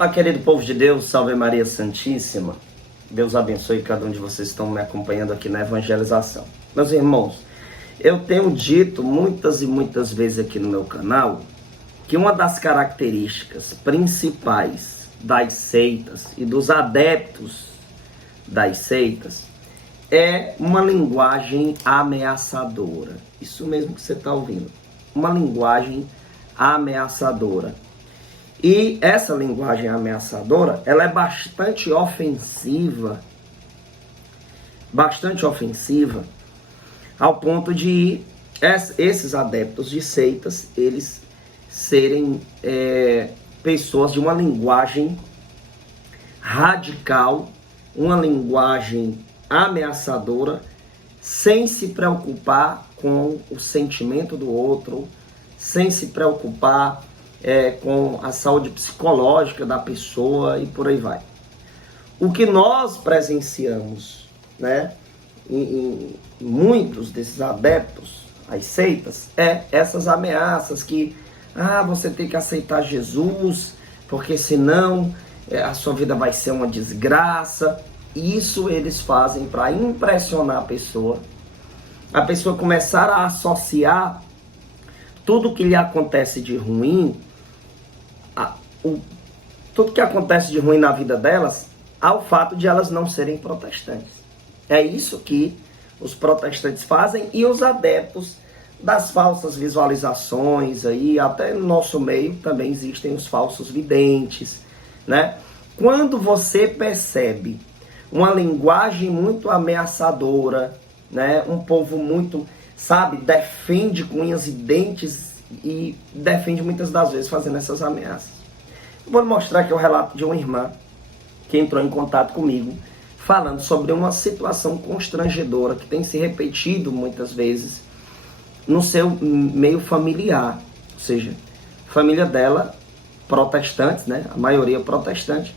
Olá, querido povo de Deus, salve Maria Santíssima. Deus abençoe cada um de vocês que estão me acompanhando aqui na evangelização. Meus irmãos, eu tenho dito muitas e muitas vezes aqui no meu canal que uma das características principais das seitas e dos adeptos das seitas é uma linguagem ameaçadora. Isso mesmo que você está ouvindo. Uma linguagem ameaçadora. E essa linguagem ameaçadora, ela é bastante ofensiva, ao ponto de esses adeptos de seitas, eles serem pessoas de uma linguagem radical, uma linguagem ameaçadora, sem se preocupar com o sentimento do outro, sem se preocupar com a saúde psicológica da pessoa e por aí vai. O que nós presenciamos, né, em muitos desses adeptos às seitas, é essas ameaças que você tem que aceitar Jesus, porque senão a sua vida vai ser uma desgraça. Isso eles fazem para impressionar a pessoa começar a associar tudo que lhe acontece de ruim, tudo que acontece de ruim na vida delas, ao fato de elas não serem protestantes. É isso que os protestantes fazem, e os adeptos das falsas visualizações aí, até no nosso meio também existem os falsos videntes, né? Quando você percebe uma linguagem muito ameaçadora, né? Um povo muito, defende com unhas e dentes e defende muitas das vezes fazendo essas ameaças. Vou mostrar aqui o relato de uma irmã que entrou em contato comigo, falando sobre uma situação constrangedora que tem se repetido muitas vezes no seu meio familiar. Ou seja, a família dela, protestantes, né? A maioria protestante,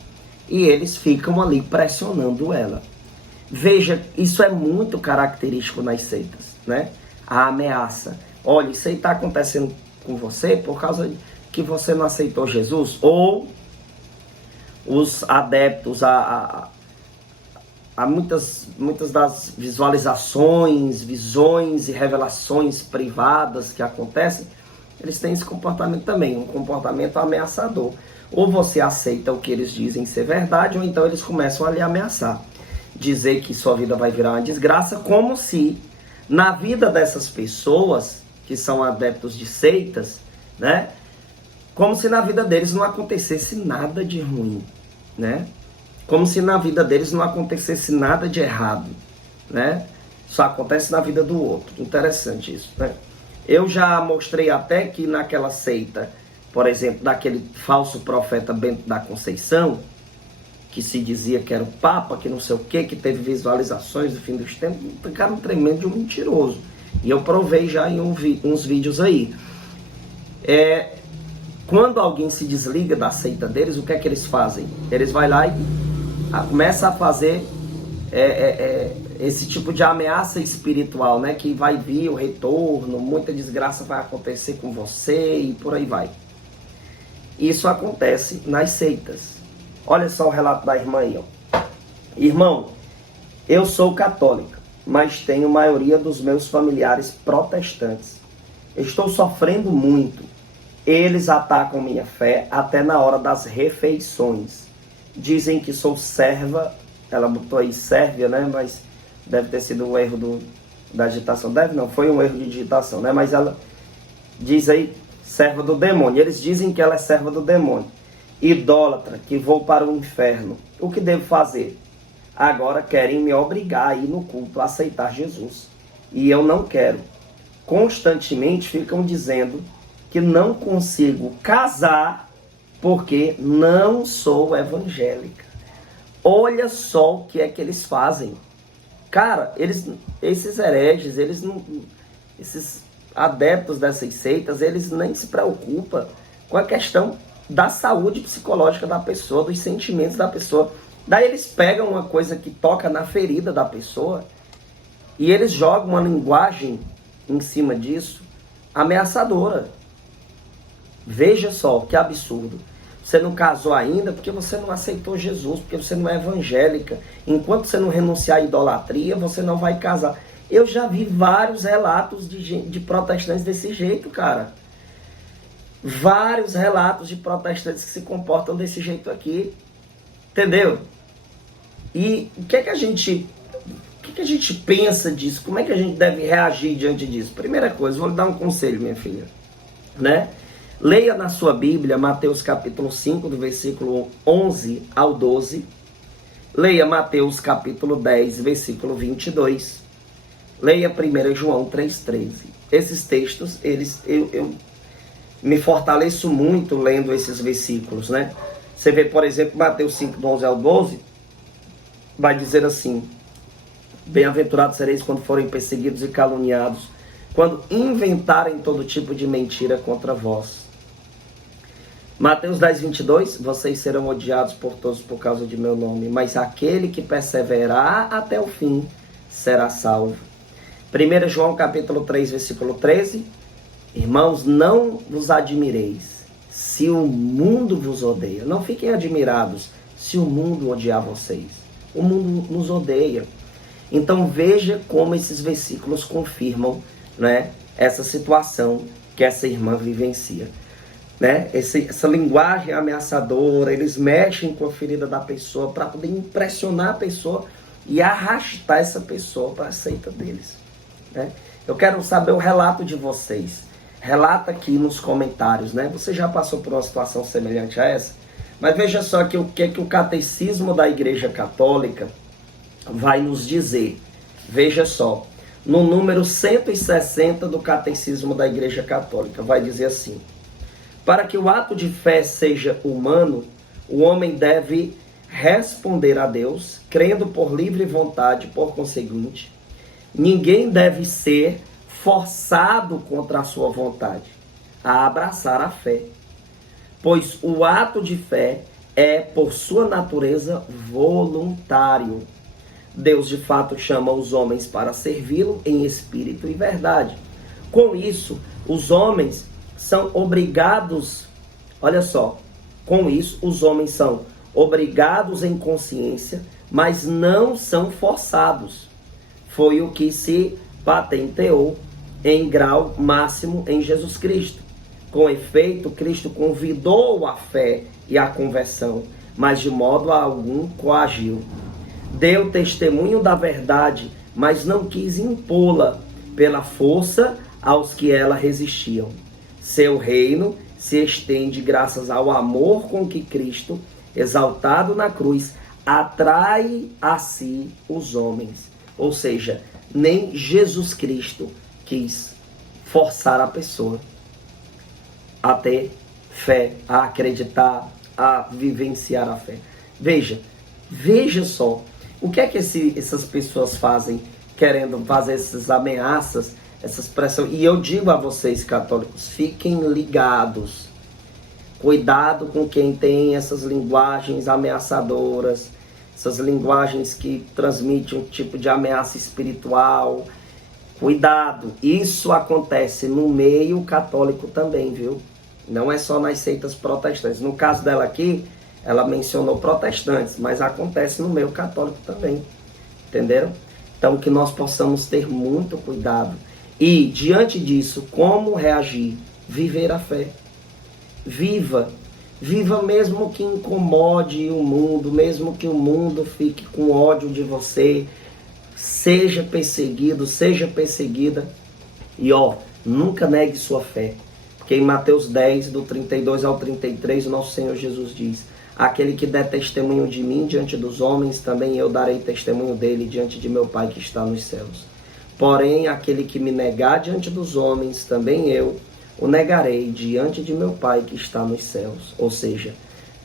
e eles ficam ali pressionando ela. Veja, isso é muito característico nas seitas, né? A ameaça. Olha, isso aí está acontecendo com você por causa de que você não aceitou Jesus, ou os adeptos a muitas das visualizações, visões e revelações privadas que acontecem, eles têm esse comportamento também, um comportamento ameaçador. Ou você aceita o que eles dizem ser verdade, ou então eles começam a lhe ameaçar, dizer que sua vida vai virar uma desgraça, como se na vida dessas pessoas que são adeptos de seitas, né? Como se na vida deles não acontecesse nada de ruim, né? Como se na vida deles não acontecesse nada de errado, né? Só acontece na vida do outro. Interessante isso, né? Eu já mostrei até que naquela seita, por exemplo, daquele falso profeta Bento da Conceição, que se dizia que era o Papa, que não sei o quê, que teve visualizações do fim dos tempos, um cara tremendo de um mentiroso. E eu provei já em uns vídeos aí. Quando alguém se desliga da seita deles, o que é que eles fazem? Eles vão lá e começam a fazer esse tipo de ameaça espiritual, né? Que vai vir o retorno, muita desgraça vai acontecer com você e por aí vai. Isso acontece nas seitas. Olha só o relato da irmã aí, ó. Irmão, eu sou católica, mas tenho maioria dos meus familiares protestantes. Estou sofrendo muito. Eles atacam minha fé até na hora das refeições. Dizem que sou serva, ela botou aí sérvia, né? Mas deve ter sido um erro da digitação. Deve não, foi um erro de digitação, né? Mas ela diz aí, serva do demônio. Eles dizem que ela é serva do demônio. Idólatra, que vou para o inferno. O que devo fazer? Agora querem me obrigar a ir no culto, a aceitar Jesus. E eu não quero. Constantemente ficam dizendo que não consigo casar porque não sou evangélica. Olha só o que é que eles fazem. Cara, esses hereges, esses adeptos dessas seitas, eles nem se preocupam com a questão da saúde psicológica da pessoa, dos sentimentos da pessoa. Daí eles pegam uma coisa que toca na ferida da pessoa e eles jogam uma linguagem em cima disso ameaçadora. Veja só que absurdo. Você não casou ainda porque você não aceitou Jesus, porque você não é evangélica. Enquanto você não renunciar à idolatria, você não vai casar. Eu já vi vários relatos de protestantes desse jeito, cara. Vários relatos de protestantes que se comportam desse jeito aqui. Entendeu? E o que é que a gente pensa disso? Como é que a gente deve reagir diante disso? Primeira coisa, vou lhe dar um conselho, minha filha, né? Leia na sua Bíblia Mateus capítulo 5, do versículo 11 ao 12. Leia Mateus capítulo 10, versículo 22. Leia 1 João 3,13. Esses textos, eu me fortaleço muito lendo esses versículos, né? Você vê, por exemplo, Mateus 5, do 11 ao 12, vai dizer assim: bem-aventurados sereis quando forem perseguidos e caluniados, quando inventarem todo tipo de mentira contra vós. Mateus 10, 22, vocês serão odiados por todos por causa de meu nome, mas aquele que perseverar até o fim será salvo. 1 João capítulo 3, versículo 13, irmãos, não vos admireis se o mundo vos odeia. Não fiquem admirados se o mundo odiar vocês. O mundo nos odeia. Então veja como esses versículos confirmam, né, essa situação que essa irmã vivencia. Né? Essa linguagem ameaçadora, eles mexem com a ferida da pessoa para poder impressionar a pessoa e arrastar essa pessoa para a seita deles. Né? Eu quero saber o relato de vocês. Relata aqui nos comentários, né? Você já passou por uma situação semelhante a essa? Mas veja só que o que o Catecismo da Igreja Católica vai nos dizer. Veja só, no número 160 do Catecismo da Igreja Católica, vai dizer assim: para que o ato de fé seja humano, o homem deve responder a Deus, crendo por livre vontade, por conseguinte. Ninguém deve ser forçado contra a sua vontade a abraçar a fé, pois o ato de fé é, por sua natureza, voluntário. Deus, de fato, chama os homens para servi-lo em espírito e verdade. Com isso, os homens são obrigados, olha só, com isso, os homens são obrigados em consciência, mas não são forçados. Foi o que se patenteou em grau máximo em Jesus Cristo. Com efeito, Cristo convidou a fé e a conversão, mas de modo algum coagiu. Deu testemunho da verdade, mas não quis impô-la pela força aos que ela resistiam. Seu reino se estende graças ao amor com que Cristo, exaltado na cruz, atrai a si os homens. Ou seja, nem Jesus Cristo quis forçar a pessoa a ter fé, a acreditar, a vivenciar a fé. Veja só, o que é que essas pessoas fazem, querendo fazer essas ameaças, essas pressões. E eu digo a vocês, católicos, fiquem ligados. Cuidado com quem tem essas linguagens ameaçadoras, essas linguagens que transmitem um tipo de ameaça espiritual. Cuidado, isso acontece no meio católico também, viu? Não é só nas seitas protestantes. No caso dela aqui, ela mencionou protestantes, mas acontece no meio católico também. Entenderam? Então que nós possamos ter muito cuidado. E, diante disso, como reagir? Viver a fé. Viva mesmo que incomode o mundo, mesmo que o mundo fique com ódio de você, seja perseguido, seja perseguida. E nunca negue sua fé. Porque em Mateus 10, do 32 ao 33, o nosso Senhor Jesus diz: aquele que der testemunho de mim diante dos homens, também eu darei testemunho dele diante de meu Pai que está nos céus. Porém, aquele que me negar diante dos homens, também eu o negarei diante de meu Pai que está nos céus. Ou seja,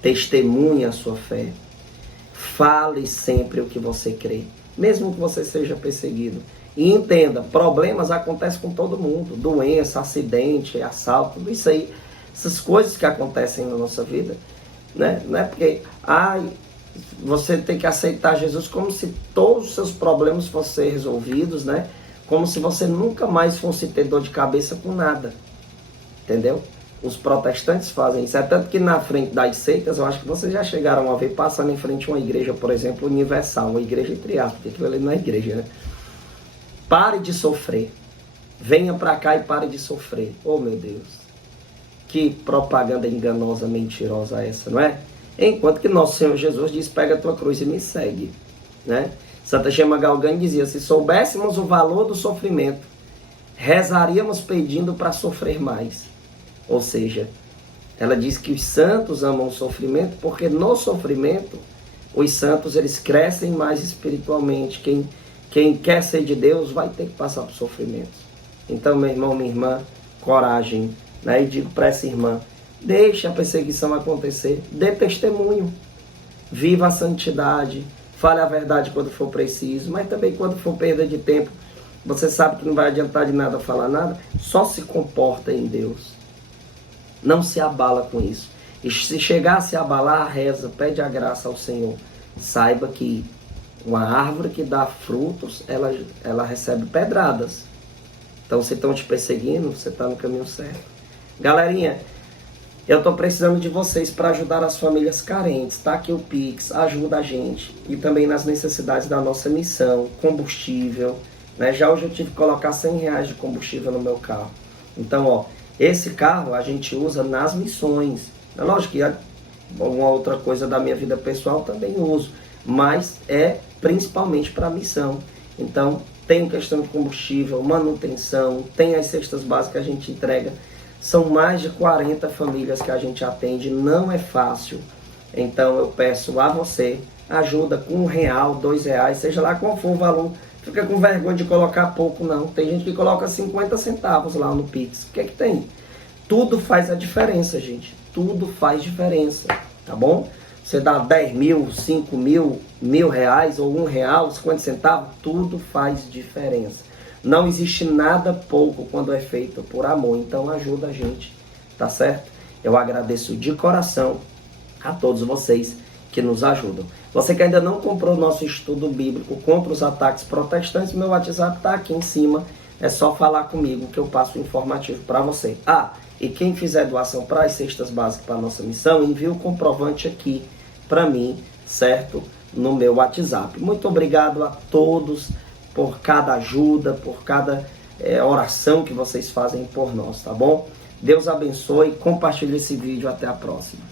testemunhe a sua fé. Fale sempre o que você crê, mesmo que você seja perseguido. E entenda, problemas acontecem com todo mundo. Doença, acidente, assalto, tudo isso aí. Essas coisas que acontecem na nossa vida, né? Não é porque você tem que aceitar Jesus como se todos os seus problemas fossem resolvidos, né? Como se você nunca mais fosse ter dor de cabeça com nada. Entendeu? Os protestantes fazem isso. É tanto que na frente das seitas, eu acho que vocês já chegaram a ver passando em frente a uma igreja, por exemplo, universal, uma igreja entre aspas, porque aquilo ali não é igreja, né? Pare de sofrer. Venha para cá e pare de sofrer. Oh, meu Deus. Que propaganda enganosa, mentirosa essa, não é? Enquanto que nosso Senhor Jesus diz, pega a tua cruz e me segue, né? Santa Gema Galgani dizia, se soubéssemos o valor do sofrimento, rezaríamos pedindo para sofrer mais. Ou seja, ela diz que os santos amam o sofrimento porque no sofrimento os santos eles crescem mais espiritualmente. Quem quer ser de Deus vai ter que passar por sofrimentos. Então, meu irmão, minha irmã, coragem, né? E digo para essa irmã, deixe a perseguição acontecer, dê testemunho, viva a santidade, fale a verdade quando for preciso, mas também quando for perda de tempo, você sabe que não vai adiantar de nada falar nada, só se comporta em Deus. Não se abala com isso. E se chegar a se abalar, reza, pede a graça ao Senhor. Saiba que uma árvore que dá frutos, ela recebe pedradas. Então, se estão te perseguindo, você está no caminho certo. Galerinha, eu estou precisando de vocês para ajudar as famílias carentes. Está aqui o Pix, ajuda a gente. E também nas necessidades da nossa missão, combustível. Né? Já hoje eu tive que colocar R$100 de combustível no meu carro. Então, ó, esse carro a gente usa nas missões. É lógico que uma outra coisa da minha vida pessoal também uso. Mas é principalmente para a missão. Então, tem questão de combustível, manutenção, tem as cestas básicas que a gente entrega. São mais de 40 famílias que a gente atende, não é fácil. Então eu peço a você, ajuda com R$1, R$2, seja lá qual for o valor. Fica com vergonha de colocar pouco não. Tem gente que coloca 50 centavos lá no Pix. O que é que tem? Tudo faz a diferença, gente. Tudo faz diferença, tá bom? Você dá 10 mil, 5 mil, R$1.000 ou R$1, 50 centavos, tudo faz diferença. Não existe nada pouco quando é feito por amor, então ajuda a gente, tá certo? Eu agradeço de coração a todos vocês que nos ajudam. Você que ainda não comprou o nosso estudo bíblico contra os ataques protestantes, meu WhatsApp está aqui em cima, é só falar comigo que eu passo o informativo para você. Ah, e quem fizer doação para as cestas básicas para a nossa missão, envia o comprovante aqui para mim, certo? No meu WhatsApp. Muito obrigado a todos por cada ajuda, por cada oração que vocês fazem por nós, tá bom? Deus abençoe, compartilhe esse vídeo, até a próxima.